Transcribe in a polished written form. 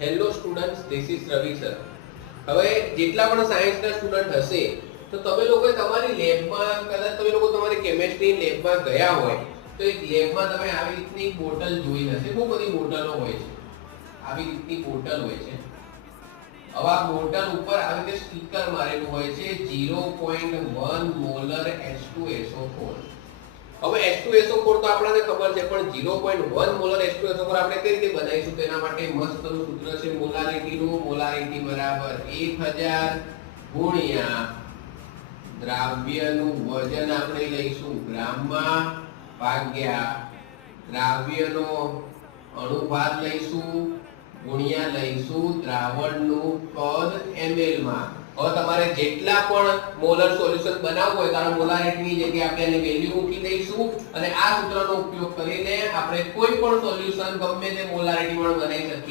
Hello students, this is Ravi sir. હવે જેટલા પણ સાયન્સના સ્ટુડન્ટ હશે તો તમે લોકો તમારી લેબમાં, કદાચ તમે લોકો તમારી કેમેસ્ટ્રી લેબમાં ગયા હોય તો એક લેબમાં તમે આવી રીતની બોટલ જોઈ હશે. બહુ બધી બોટલો હોય છે, આવી રીતની બોટલ હોય છે. હવે આ બોટલ ઉપર આવી રીતે સ્ટીકર મારેલું હોય છે 0.1 મોલર H2SO4. હવે H2SO4 તો આપણને ખબર છે, પણ 0.1 મોલર H2SO4 આપણે કઈ રીતે બનાવીશું? તેના માટે મસ્તનું સૂત્ર છે મોલારિટીનું. મોલારિટી બરાબર 1000 ગુણ્યા દ્રાવ્યનું વજન આપણે લઈશું ગ્રામમાં ભાગ્યા દ્રાવ્યનો અણુભાર લઈશું ગુણ્યા લઈશું દ્રાવણનું કદ ml માં. હવે તમારે જેટલા પણ મોલર સોલ્યુશન બનાવવું હોય, કારણ મોલારિટીની જગ્યાએ આપણે એની વેલ્યુ મૂકી દઈશું અને આ સૂત્રનો ઉપયોગ કરીને આપણે કોઈ પણ સોલ્યુશન ગમે તે મોલારિટીમાં બનાવી શકીએ.